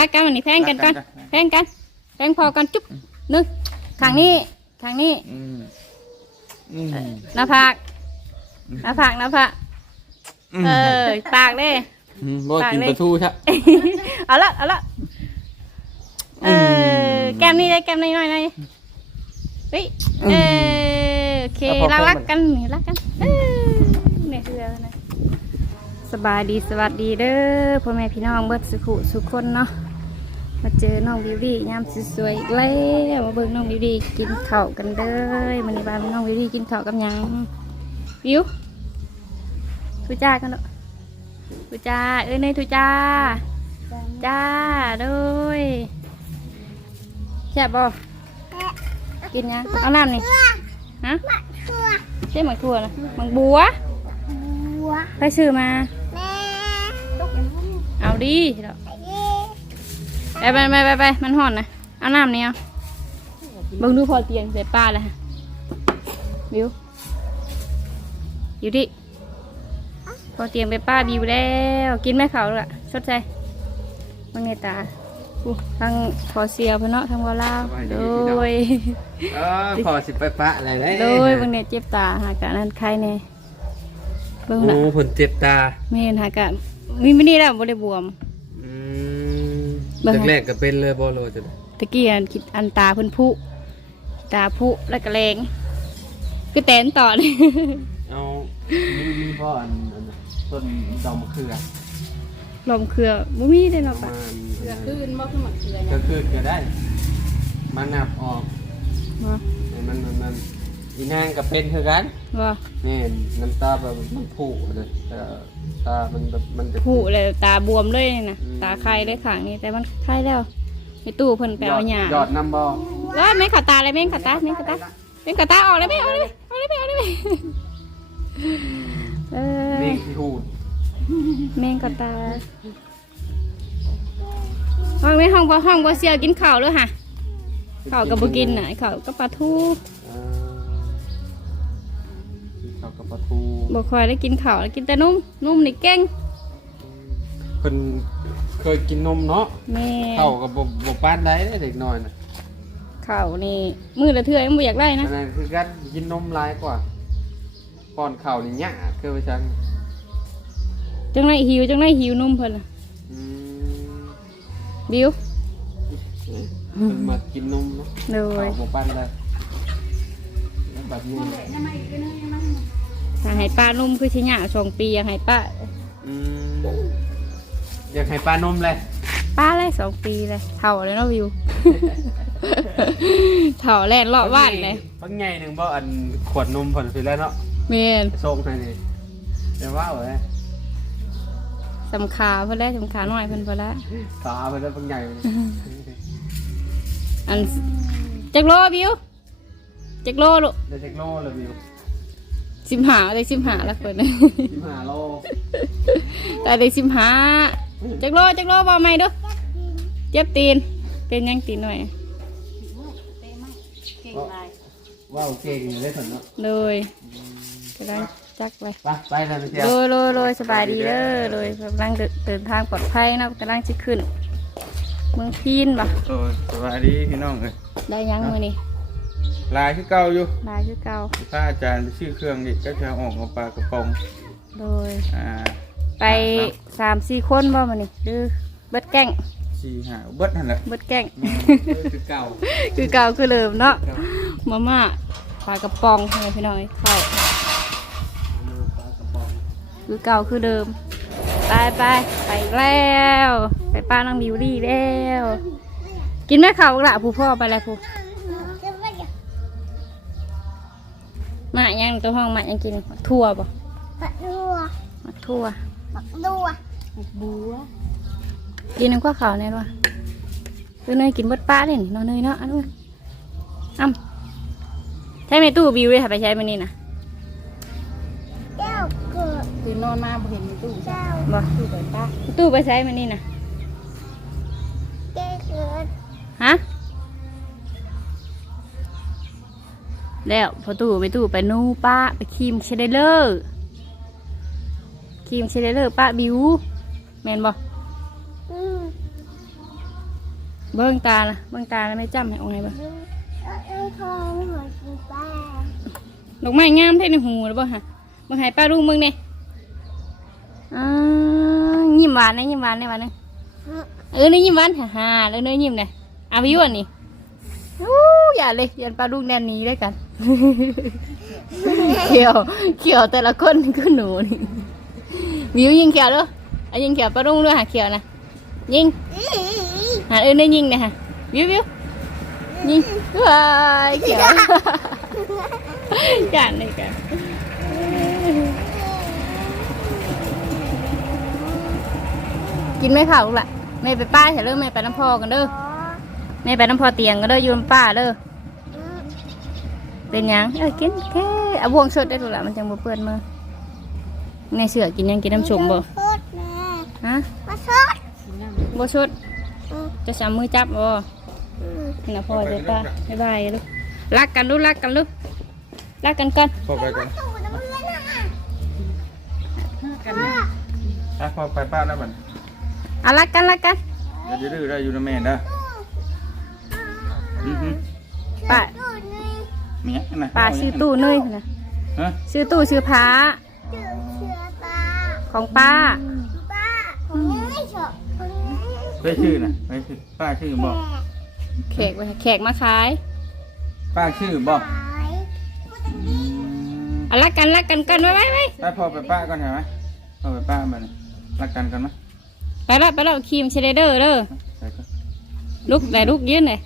รักกันวันนี้แพงกันก่อนแพงกันแพงพอกันจุ๊บหนึ่งทางนี้ทางนี้อืมอืมหน้าผากหน้าผากหน้าผากเออปากเลยมบ่ปากกินเลยปลาทูใช่ เอาละเอาละเออแก้มนี่เลยแก้มนี่หน่อยหน่อยเฮ้ยเออโอเครักรักกันนี่รักกันเออเนี่ยคืออะไรนะสบายดีสวัสดีเด้อพ่อแม่พี่น้องเบิดสุขุสุขคนเนาะ มาเจอน้องวิวดี้ยามสวยๆอีกแล้วมาเบิ่งน้องวิวดี้กินข้าวกันเด้อมันนี้บ้านน้องวิวดี้กินข้าวกับหยังวิวทุจ้ากันเนาะทุจ้าเอ้ยเนยทุจ้าจ้าด้วยแซ่บบ่กินยังเอาน้ำนี่ฮะใช่หมักถั่วนะหมักบัวไปซื้อมาเอาดีเดี๋ยว ไปไปไปไปไปมันห่อนนะเอาน้ำนี่เอาเบิ่งดูพอเตียงใส่ป้าเลยฮะบิวอยู่ดิพอเตียงไปป้าบิวแล้ว กินไหมเขาล่ะชดใจบางเนตาอู้ทางพอเสียเพื่นเนาะทางวาลาวโดยเออพอสิไปปะอะไรได้โดยบางเนตเจ็บตาหากะนั้นใครแน่เบิ่งโอ้ละผลเจ็บตาเมนหากะมีไม่นี่แล้วบ่ได้บวมอืม เบิ่งให้แรกๆก็เป็นเลยบ่โลจะตะกี้อันคิดอันตาเพิ่นพุตาพุแล้วก็แรงคือแตนต่อนี่ เอามีมีพ่ออันอันต้นดอกมะเขือลมเครือบ่มีได้ปเนาะระปะมาณคืนบ่คือหมักเขือก็คือก็ได้มันนับออกบ่ให้มันมันมันอีนางก็เป็นคือกันบ่นี่น้ำตาแบบมันผุเลยแต่ตามันแบบมันจะพุแล้วตาบวมเลยนี่นะอืม ตาไข้เลยข้างนี้แต่มันไข้แล้วในตู้เพิ่นไปเอาหญ้าหยอดน้ำบ่ว้ายแม่งขาตาเลยแม่งขาตาแม่งขาตาแม่งขาตาออกเลยแม่เอาเลยเอาเลยแม่เอาเลยแม่เออนี่คือหูดแม่งขาตาห้องแม่ห้องบ่ห้องบ่เสียวกินข้าวเลยค่ะข้าวกับบ่กินน่ะข้าวกับปลาทูอ่า ข้าวกับปลาทูบ่ค่อยได้กินข้าวกินแต่นมนมนี่เก่งเพิ่นเคยกินนมเนาะแม่เข้ากับบ่บ่ปานใดเด้เด็กน้อยน่ะข้าวนี่มื้อละเทื่อยังบ่อยากได้นะอันนั้นคือการกินนมหลายกว่าป้อนข้าวนี่ยากคือว่าจังจังไรหิวจังไรหิวนมเพิ่นน่ะอืมบิวเพิ่นมากินนมเนาะโดข้าวยบ่ปานใดแล้วแบบนี้ถ้าให้ป้านมคือสิหยาสองปีอยากให้ป้าอืมอยากให้ปลานมเลยป้าเลยสองปีเลยเท่าเลยเนาะวิว เท่าแล่นเลาะบ้านเลยบางไงหนึ่งบ่อันขวดนมผลสิแล้วเนาะเมนส่งให้นี่เดี๋ยวว่าเอ้ยสำขาเพิ่นแล้วสำขาหน่อยเพิ่นพอแล้วตาไปแล้วบางไงเลยอันจักโลวิว จักโลลูกได้เทคโนโลยีสิบหาได้สิบหาแล้วเพิ่นสิบห้าโลแต่ได้สิบหาจักโลจักโลบ่ไม่เด้อเจ็บตีน เป็นหยังตีนหน่อยว้าวเก่งเลยสันเนาะเลยกำลังจักเลยไปไปเลยไปเที่ยวโดยโดยโดยสบายดีเด้อโดยกำลังเดินเดินทางปลอดภัยนะกำลังจะขึ้น เมืองพีนบ่โอ้ยสวัสดีพี่น้องเลยได้ยังมือนี่ ลายคือเก่าอยู่ลายคือเก่าพระอาจารย์ชื่อเครื่องนี่ก็จะออกมาปลากระป๋องโดยอ่าไปสามสี่คนบ่มานี่หรือเบิดแก้งสี่ห้าเบิดนั่นแหละเบิดแก้งคือเก่าคือเก่าคือเดิมเนาะมาม่าปลากระป๋องให้พี่น้อยเข้าปลากระป๋องคือเก่าคือเดิมไปไปไปอีกแล้ว ไปป้าน้องบิวลี่แล้ว กินไหมเขาวละผู้พ่อไปแล้วผู้ มายังตัวห้องมายังกินมักทั่วบ่ปักดัวมักทั่วปักดัวบัวกินน้ำข้าวขาวแน่นวะคือเนยกินเบดป้าเลยนี่เนาะเนยเนาะอันนู้นอ้ำใช่ไหมตู้บิวเลยค่ะไปใช้มันนี่นะแก้วเกิดคือนอนมาบ่เห็นตู้แก้วบ่ตู้ไปป้าตู้ไปใช้มันนี่นะ แล้วพอตู้ไปตู้ไปนู่ป้าไปครีมเชดเลอร์ครีมเชดเลอร์ป้าบิวแมนบ่อืมเบิ้งตานะเบิ้งตาแล้วไม่จำให้เอาไงบ้างดูไอ้ทองหัวจีบ้าดอกไม้งามเท่ในหูหรือเปล่าฮะเบิ้งให้ป้าลุงเบิ้งเนี่ยอ่ายิ้มหวานนะยิ้มหวานเนี่ยหวานนะเออนี่ยิ้มหวานฮ่าฮ่าแล้วเนื้อยิ้มเนี่ยเอาไปยั่วนี่อู้อย่าเลยยันป้าลุงแน่นหนี้ด้วยกัน เขียวเขียวแต่ละคนก็หนูนี่วิวยิงเขียวด้วยเอายิงเขียวป้าลุงด้วยหาเขียวนะยิงอีหาเอินได้ยิงเนี่ยฮะวิววิวยิงว้ายเขียวจานเลยกันกินไหมข่าวลูกละแม่ไปป้าเฉลิมแม่ไปน้ำพอกันเด้อแม่ไปน้ำพอเตียงกันเด้ออยืมป้าเด้อ เป็นหยังเออกินแค่เอาบวงสดได้ลูกละมันจังบ่เปื้อนมือในเสือกินหยังกินน้ำชมบ่โคตรแม่ฮะมาสดบ่สดอืมจะสามมือจับบ่อืมนี่นะพ่อเจ้าป้าบ๊ายบายลูกรักกันลูกรักกันลูกรักกันกันพอไปกันสูดน้ำมันอะถ้าพอไปป้าแล้วมันอะรักกันรักกันอย่าดื้อได้อยู่นะแม่นะอือฮึป้า ดูนี่เมียนะป้าชื่อตู้เนยนะฮะชื่อตู้ชื่อพ้าเจอเชือปลาของป้าป้าผมยังไม่ชอบผมยังไม่ไปชื่อน่ะไปชื่อป้าชื่อบอกแขกไว้แขกมาขาย ป้าชื่อบอกขายพูดตรงนี้อะรักกันรักกันกันไว้ไว้ไว้ไปพอไปป้าก่อนเห็นไหมพอไปป้ามันรักกันกันไหมไปแล้วไปแล้วครีมเชเดเดอร์เด้อไปก่อนลูกไหนลูกยืนเลย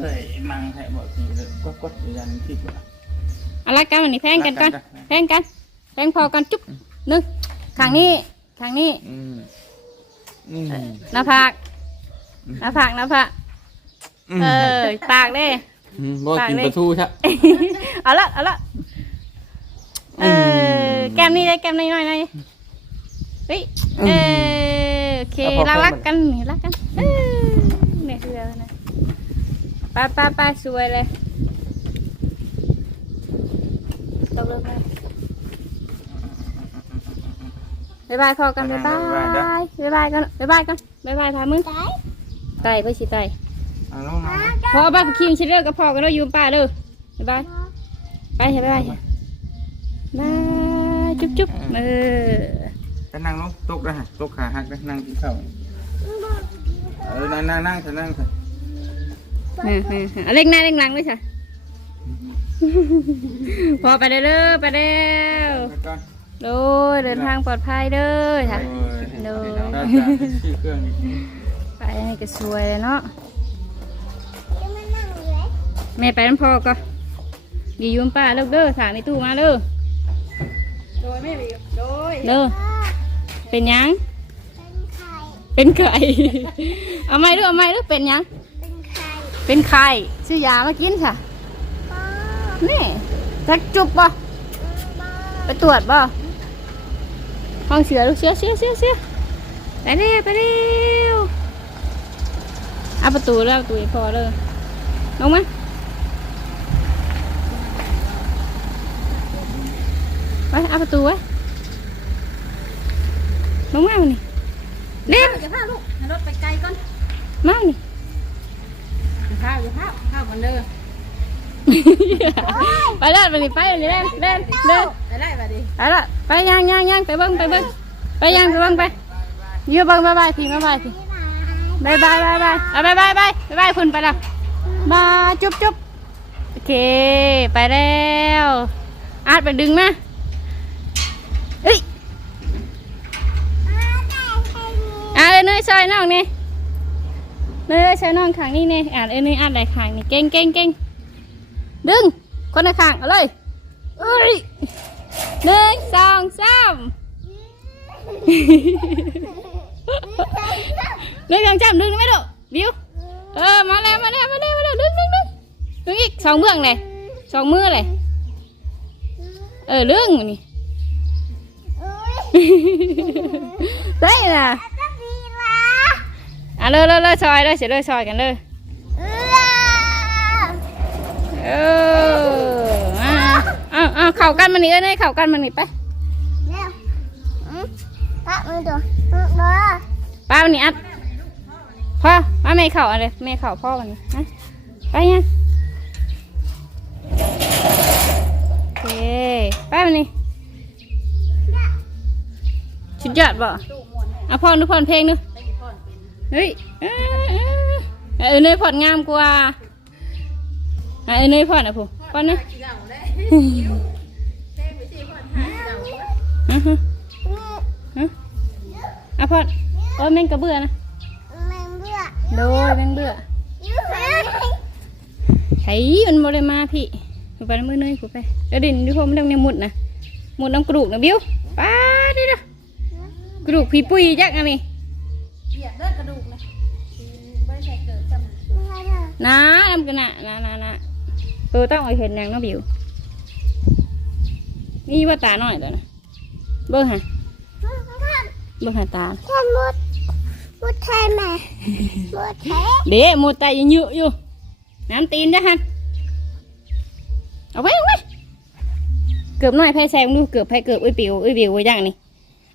เฮ้ยมังแทะบอกทีเลยกดกดยันที่กว่าอะรักกันวันนี้แพงกันกันรักกันแพงกันแพงพอกันจุ๊บหนึงข้างนี้ข้างนี้อืมอืมหน้าผากหน้าผากหน้าผากเออปากเด้มบอกกินปลาทูใช่เอาละเอาละเออแก้มนี่ได้แก้มนี่หน่อยหน่อยเฮ้ยเออโอเครักรักกันนี่รักกันเออเนี่ยคืออะไรนะ ป้าป้าป้าสวยเลยตกลงเลยบายบายพอกันบายบายบายบายกันบายบายกันบายบายพามึงได้ไต่เพื่อสิไต่เอาลงมาพอบ้านคิงชิเลิกกับพ่อกันแล้วอยู่ป้าเด้อบายบายไปเถอะไปไปเถอะบายจุ๊บจุ๊บเออจะนั่งลงตกได้ฮะตกขาหักได้นั่งกินข้าวเออนั่งนั่งนั่งเถอะนั่งเถอะ เออเออเอาเล็กหน้าเล็กหลังด้วยค่ะ พอไปเด้อเด้อไปเด้อก่อนโดยเดินทางปลอดภัยเด้อค่ะโดยได้จ้ะชื่อเครื่องนี่ไปให้ก็สวยเลยเนาะแม่ไปน้ำพอก็ดีอยุ่มป้าเลิกเด้อถามในตู้มาเด้อโดยไม่มีโดยเด้อเป็นหยัง เป็นไข่เป็นไข่เอาไม้ด้วยเอาไม้ด้วยเป็นหยัง เป็นไข่เป็นไข่ซื้อยามากินค่ะป้านี่จักจุบบ่ป้าไปตรวจบ่ห้องเสือลูกเสือเสือเสือเสือไปเร็วไปเร็วเอาประตูแล้วประตูให้พอเลยลงมาไปเอาประตูไว้ลงมามานี่เร็วอย่าพาลูกให้รถไปไกลก่อนมานี่ อย่าพาอย่าพาพาก่อนเด้อไปเล่นไปนี่ไปนี่เล่นเล่นเล่นไปได้ป่ะดิไปละไปย่างย่างย่างไปเบิ้งไปเบิ้งไปย่างไปเบิ้งไปยืมเบิ้งบายบายพี่บายบายพี่บายบายบายบายเอาบายบายบายบายบายคุณไปละบายจุ๊บจุ๊บโอเคไปแล้วอาร์ตไปดึงมาเอ้ยอ่าเอ้ยเนยซอยน้องนี่ เนยเอ้ยซอน้องข้างนี่เนี่ยอ่านเอ้ยเนยอาร์ตไหนข้างนี่เก่งเก่งเก่งดึง คนละข้างเอาเลยเอ้ยหนึ่งสองสามหนึ่งสองสามดึงได้ไหมลูกบิวเออมาแล้วมาแล้วมาแล้วมาแล้วดึงดึงดึงดึงอีกสองเบื้องเลยสองมือเลยเออดึงนี่ได้น่ะ อะเลยเลยเลยซอยเลยเสียเลยซอยกันเลยเอออะอะอะเข่ากันมันนี่เอ้ยเข่ากันมันนี่ไปป้ามือดูมือดูป้าวันนี้อัดพ่อมาแม่เข่าอะไรแม่เข่าพ่อวันนี้ฮะไปยังโอเคไปวันนี้ชุดยอดบ่เอาพ่อนึกพ่อเพลงนึก เฮ้ยเออเออเออเนยพอดงามกว่าอะเออเนยพอดนะผู้พอดนะขี้เหงาเลยอือฮึฮะอะพอดโอ้ยแม่งกระเบื่อนะแมงเบื่อโดยแม่งเบื่อยูเฮ้ยไห้มันบ่ได้มาพี่ไปน้ำมือเนยกูไปเดี๋ยวดินดูพมเรื่องในหมุดนะหมุดน้ำกระดูกนะบิ้วป้าดิเด้อกระดูกพี่ปุ้ยจักอันนี้เห ยียดเลือดกระดูกนะไม่ใช่เกิดจำไม่ได้นะน้ำกันนะนะนะนะเออต้องเอาเห็นนางเนาะบิวนี่ว่าตาหน่อยตัวนะเบิ่งฮะเบิ่งหาตาท่านมดมดไทยไหมมดไทยเด้หมดตายังเยอะอยู่น้ำตีนจ้ะฮันเอาไว้เอาไว้เกือบหน่อยไพ่แซงดูเกือบไพ่เกือบอุ้ยปิวอุ้ยปิวไว้ย่างนี่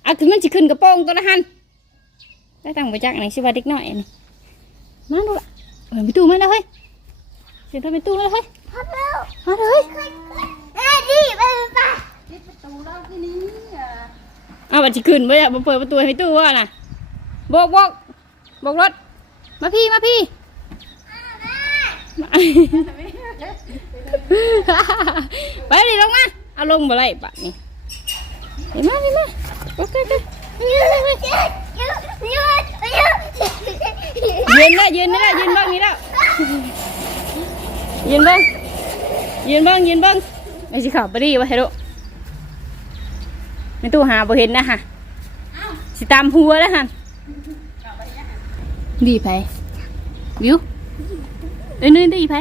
เอาคือมันจะขึ้นกระโปรงตัวละหัน ได้ตังค์ไปจักนี่ชิว่าเด็กน้อยนี่มาดูละเออไปตู้มาแล้วเฮ้ยเสียงทำไปตู้มาแล้วเฮ้ยพัดแล้วมาเลยเอ้ยดีไปไปปิดประตูแล้วที่นี่อะเอาบัตรขึ้นไว้อะมาเปิดประตูให้ตู้ว่าน่ะโบกโบกโบกรถมาพี่มาพี่มาไปดิลงมาเอาลงบ่ไรปะนี่เห็นมาเห็นมาโอเคโอเค ยืดยืดยืดยืดยืดยืนได้ยืนได้ยืนบ้างนี่แล้วยืนบ้างยืนบ้างยืนบ้างไอ้สิขับไปดิวะเฮโร่ไม่ตู้หาบ่เห็นนะฮะสิตามหัวแล้วฮะดีไปวิวเอ้ยนี่ดีไป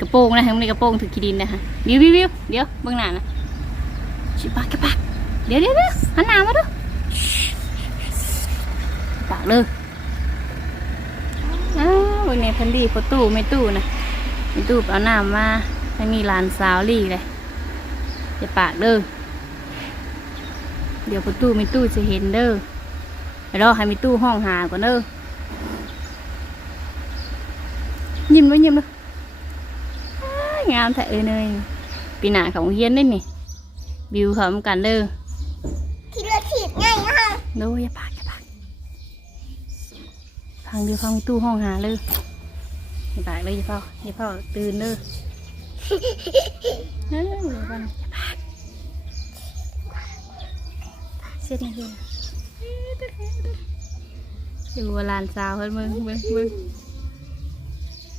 กระโปรงนะฮะมันกระโปรงถือกีดินนะฮะวิววิววิวเดี๋ยวเบื้องหน้านะชิปากกระปากเดี๋ยวเดี๋ยวเดี๋ยวหันหน้ามาดู เลยอ้าววันนี้เพันดีพอตู้ไม่ตู้นะไม่ตู้เอาน้ำมาทางนี้ลานสาวลี่เลยจะปากเด้อเดี๋ยวพอตู้ไม่ตู้จะเห็นเด้อไปรอให้ไม่ตู้ห้องหาก่อนเด้อยิ้มไว้ยิ้มเลยอ้ายงามแท้เอ้ยเนยปีหน้าของเฮียนได้นี่บิวเขาเหมือนกันเด้อทีละถีบง่ายนะคะโดยอย่าปาก อย่าปากพังเดียวพังไม่ตู้ห้องหาเลยอย่าปากเลยอย่าเฝ้าอย่าเฝ้าตื่นเด้อเฮ้ยเดี๋ยวก่อนอย่าปากเสร็จแล้วเดี๋ยวอยู่ลานสาวเพิ่นมึงมึงมึง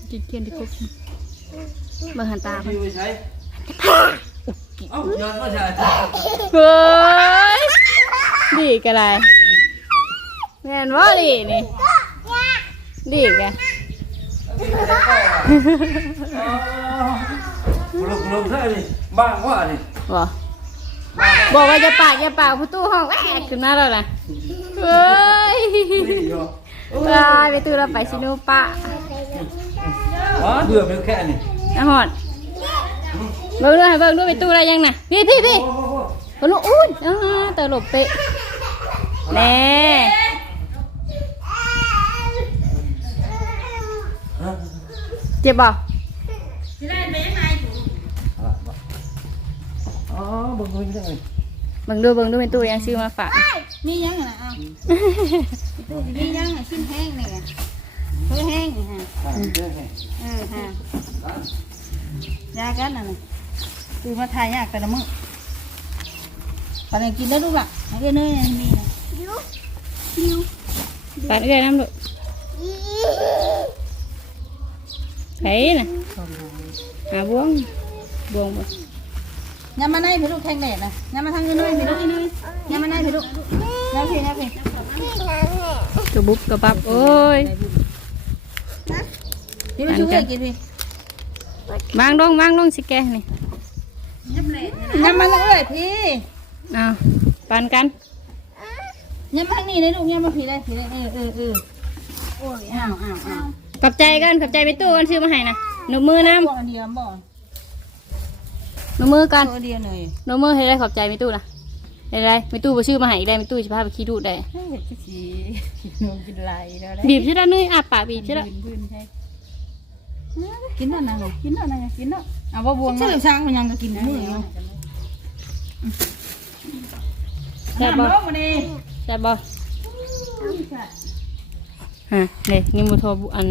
กินเกียนดิกุ๊กเบิ่งหันตาเพิ่นพี่ไปใช้เอ้าย้อนมาใช่เฮ้ยดีกันไรแม่นว่าดีนี่ ดีกันลุกลุกใช่ดิบ้างว่าดิบ่บอกว่าจะปากจะปากประตูห้องแอกขึ้นมาแล้วนะเฮ้ยตายไปตู้เราไปซิโนูปะอ๋อเบื่อเพียงแค่นี้นะฮอดเบิ่งด้วยเบิ่งด้วยไปตู้อะไรยังน่ะพี่พี่พี่คนลูกอุ้ยอ่าเตอหลบเปะแน่ จ็บบ่ที่ได้ไปยังไงอ๋อเบิ่งเบิ่งจังเลยเบิ่งดูเบิ่งดูเป็นตู้ยังซื้อมาฝากมียังอะอ้าวมียังอะชิ้นแห้งนี่อะเฮ้ยแห้งนี่ฮะอ่าเรื่องไงเออฮะยากันน่ะนี่คือมาทายยากแต่ละมื้อปานนี้กินได้ลูกอะให้เอ้ยเนยยังมีนะยูปาดเอื้อยน้ำลูกไผน่ะหาบ่วงบ่วงบ่ยามาในพี่ลูกแทงแดดนะยามาทางเอ้ยเนยพี่ลูก เนยยามาในพี่ลูกยาพี่ยาพี่พี่นางเนี่ยกระบุบกระบับโอ้ยพี่ไปช่วยกินพี่วางลงวางลงสิแกนี่ยามาทางเอ้ยพี่เอา ขอบใจกันขอบใจไปตู้กันชื่อมาให้นะหนูมือน้ำหนูมือกันหนูมือให้ได้ขอบใจไปตู้นะได้ไรไปตู้ไปชื้อมาให้ได้ไปตู้จะพาไปขี้ดูได้ขี้นูกิแล้วบีบใช่ไหมนุ้ยอาปากบีบใช่ไหมกินแล้วนากินแล้วนากินแล้เอาบ่บวงเฉลิมช้างมันยังก็กินมือเนาะแซ่บบ่แซ่บ่ ฮะเนี่ยนี่มูโทรบุอัน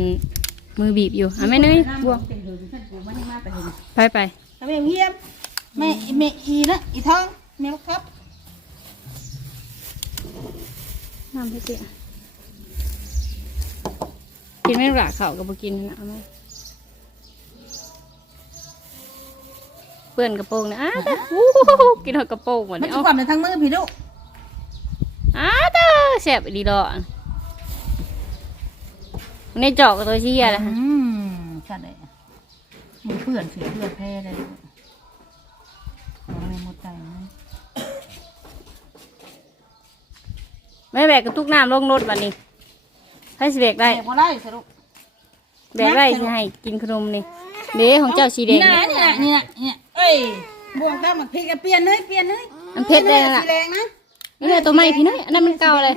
มือบีบอยู่อะแม่เนยบวงเป็นหืนท่านกูไม่ให้มาไปเห็นไปไปทำไมเยี่ยมแม่แม่อีนะอีทองแม่ลูกครับน้ำให้เจ๊กินไม่หลาเขาก็บ่กินนะเอาไหมเปื้อนกระโปรงนะอ้าวอู้หูกินหอดกระโปรงหมดมันเลยจะเอาความในทั้งมือพี่ลูกอ้าวเด้อแซ่บอีดีดอก ในจอกกับตัวชี้อะไรฮะอืมชัดเลยมือเพื่อนสิเพื่อนแพ้ได้เอาเลยหมดใจนะแม่แบกกระตุกน้ำลงรถวันนี้ให้สิแบกได้ได้บ่ได้สรุปแบกได้สิให้กินขนมนี่เด้ของเจ้าสีแดนี่งนะนี่นี่นะนี่นะนี่นะเอ้ยบวงก้ามันพริกเปลี่ยนเลยเปลี่ยนเลยมันเพชรได้แล้วล่ะสีแดงนะนี่เลยตัวใหม่พี่น้อยอันนั้นมันเก่าเลย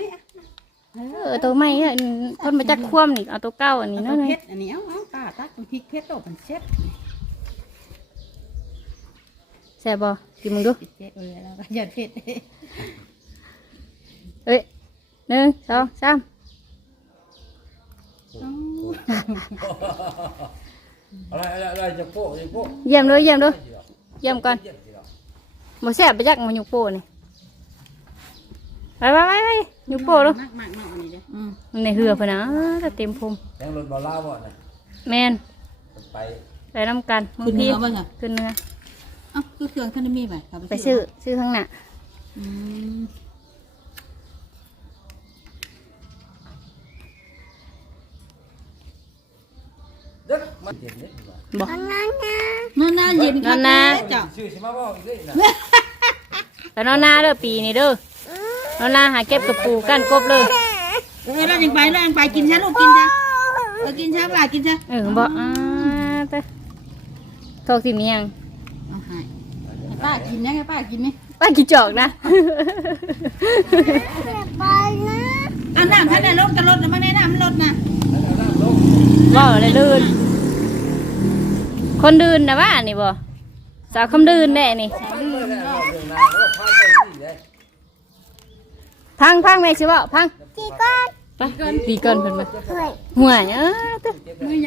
เออตัวใหม่เนี่ยคนมาจากคว่ำนี่เอาตัวเก่าอันนี้เอาน้อยเพชรอันนี้เอาเอาตาตักมันพริกเพชรโตมันเช็ดๆแซ่บบ่กินมึงดูเช็ดเออแล้วก็หยอดเพชรเอ้ยหนึ่งสองสามอะไรอะไรอะไรจะโป๊ะจะโป๊ะเยี่ยมเลยเยี่ยมเลยเยี่ยมก่อนบ่แซ่บไปจักมายุกโป้นี่ ไปไปไปไปยุกโป้ดูมากมากมากอันนี้เด้ออืมมันในเหือพะนะแต่เต็มพรมยังรถบอลล่าบ่นะแมนไปไปน้ำกันขึ้นเนื้อบ้างอะขึ้นเนื้อเอ้าคือเครื่องท่านได้มีไหมครับไปซื้อซื้อข้างหน้าอืมเด็กมันเย็นนิดหน่อยบอกนั่นน่าเย็นครับนั่นน่ะเจ้าชื่อใช่ไหมบ่อีกเลยนะไปนอนนาเด้อปีนี้เด้อ นอนนาหาเก็บกระปูกันกบเลย เออเรายังไปเรายังไปกินชาลูกกินชาเออกินชาเปล่ากินชาเออบอกอ่าเต้โทษทีนี้ยังเอาให้ให้ป้ากินนะให้ป้ากินไหมป้ากี่จอกนะ ไปนะอันน้ำท่านได้รถกันรถนะไม่ได้น้ำมันรถนะบ่อะไรลื่น คนดืนนะว่านี่บ่สาวคำดืนแน่นี่เรื่องนาแล้วพาไปที่ไหน พังพังแม่ชิบ่พังจีก้อนไปตีก่อนเพิ่นมาเฮ้ยหัวเนี่ยเออเต้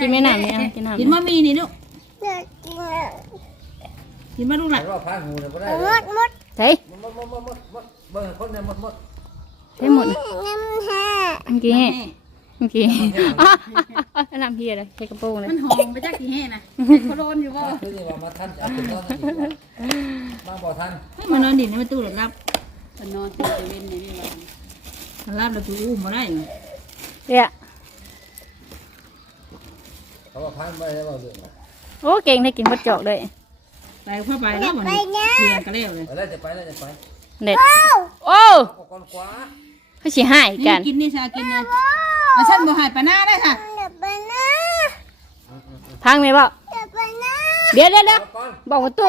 กินแม่น้ำนี่อะกินน้ำกินมะมีนี่ลูกเด็กกินอะกินมะลูกหแต่ละว่าพาหูเนี่ยบ่ได้หมดหมดใช่มดมดมดมดมดเบิ่งคนเนี่ยมดมดใช่หมดน้ำแห่เมื่อกี้เมื่อกี้อะน้ำเพียเลยใช้กระโปรงเลยมันหอมไปจากกี่แห่นะเป็นโคโรนอยู่บ่คือว่ามาทันเอาถึงตอนนั้นมาบ่ทันให้มานอนดินในประตูหลับมั นนอนตื่นเว้นในนี่วันรับแล้วตูอุ้มมาได้เลยเนี่ยเขาว่าพันไปแล้วบ่เรื่องโอ้เก่งได้กินพัดจอกเลยไปเข้าไปแล้วมันเทียงกันแล้วเลยไปแล้วจะไปแล้วจะไปเด็ดโอ้เอาก่อนขวาเขาฉีหายนี่กันกินนี่ชากินเนี่ยอาฉันบ่หายปาน้าได้ค่ะเดี๋ยวไปนะพังไหมบ่เดี๋ยวไปนะเดี๋ยวเดี๋ยวเดี๋ยวเอาก่อนบอกประตู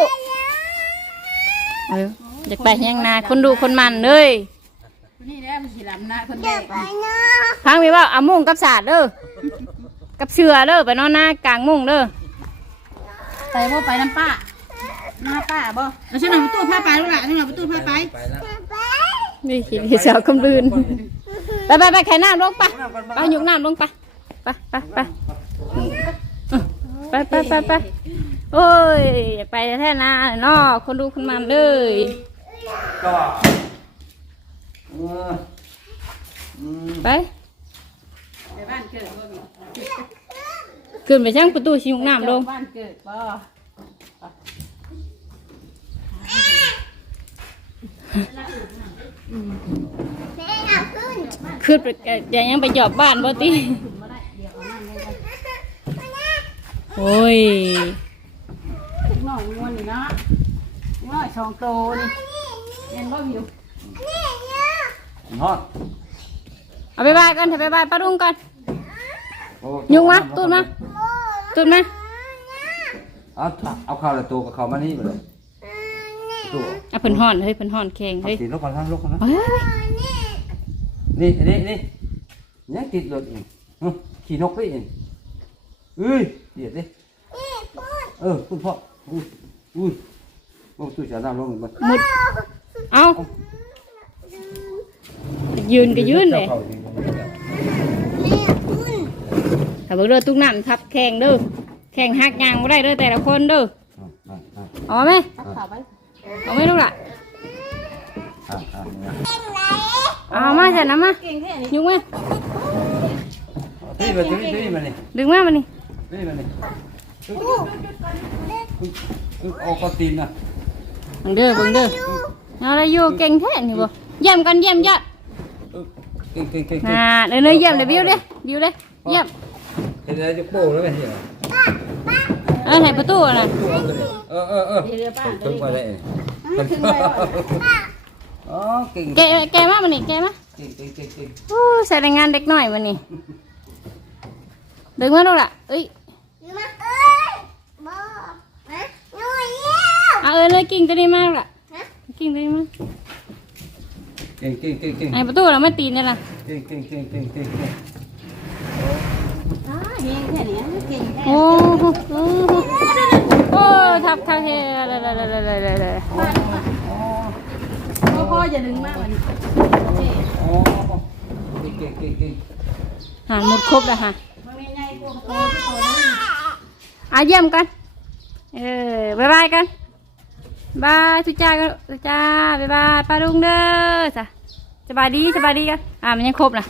เออ อยากไปยังนาคนดูคนมันเลยนี่แหละมันสิลำนาคนเดีพังมีว่าเอามุ่งกับศาสตร์เด้อกับเชือเด้อไปนอนหน้ากลางมุ่งเด้อไปว่าไปน้ำป้าหน้าป้าบ่เอาฉันหน่อประตูผ้าไปแลูกหล่ะฉันหน่อประตูผ้าไปนี่คิดที่สาวคำลืนไปไปไปแข่น้ำลงไปไปหยุกน้ำลงไปไปไปไปไปไปไปโอ้ยไปแท่นาเนาะคนดูคนมันเลย ก็เอออืมไป ไปบ้านเกิดบ่ขึ้นไปช่างประตูชิยุกน้ำลงบ้านเกิดบ่แม่เอาขึ้นขึ้นไปเอ่ออย่ายังไปหยอบบ้านบ่ติโอ้ยน้อยงวนนี่นะน้อยสองโตนี่ เห็นบ่อยู่นี่เนี่ยฮอดเอาไปบายกันเถอะไปบายป้าดุงก่อนยุงมาตูดมาตูดมาเอาเอาข้าวละตัวกับข้าวมานี่มาเลยนี่ตัวอะเพิ่นฮ้อนเฮ้ยเพิ่นฮ้อนแข็งเอาเฮ้ยตีนลกก่อนนะลกก่อนนะ เฮ้ยนี่นี่นี่เนี่ยติดรถอีกเอ้าขี่นกไปเองเอ้ยเดี๋ยวดิเออคุณพ่ออุ้ยอุ้ยโอ้ตู้จะน้ำลงมันมุด เอายืนก็ยืนเลยจ้าข้าอยู่ตรงนี้เนี่ยถ้าเบิ่งเด้อตุ้งน้ำทับแข่งเด้อแข่งหักยางบ่ได้เด้อแต่ละคนเด้ออ่าอ่าอ่าเอามาไหมขาวไปเอาไหมลูกล่ะอ่าอ่าเนี่ยเอามาจ้ะน้ำมาเก่งแค่นี้ยุงมาตีมาตีตีมานี่ดึงมามานี่ตีมานี่เอาก็ตีนนะเบิ่งเด้อเบิ่งเด้อ เอาอะไรอยู่เก่งแท้นี่บ่เยี่ยมกันเยี่ยมยอดเก่งเก่งเก่งน่าเด้อเด้อเยี่ยมเลยบิวเด้อบิวเด้อเยี่ยมเห็นอะไรจะโป้แล้วไหมเหี้ยเออให้ประตูน่ะเออเออเออเดี๋ยวป้าถึงมาได้ถึงไปก่อนอ๋อเก่งแกะแกะมามานี่แกะมาเก่งเก่งเก่งเก่งโอ้ใส่แรงงานเด็กน้อยมานี่ดึงมาลูกล่ะเอ้ยมาเอ้ยบอกนะหน่อยเยี่ยมเอาเออเลยกิ่งตัวนี้มาลูกล่ะ กิ่งตัวนี้มาเก่งเก่งเก่งเก่งไอ้ประตูเราไม่ตีนนี่ล่ะเก่งเก่งเก่งเก่งเก่งเก่งอ่าเก่งแค่นี้เก่งแค่โอ้โหโอ้โหโอ้ทับทับเฮเลยเลยเลยเลยเลยเลยพ่อพ่ออย่าดึงมากมันอ๋อเก่งเก่งเก่งเก่งหานหมดครบแล้วฮะมันไม่ใหญ่กว่าโตที่โตนี่อาเยี่ยมกันเออบายบายกัน บายทุจ้าก็ทุจ้าบายบายป้าลุงเด้อจ้ะสบายดีสบายดีกันอ่ามันยังครบนะ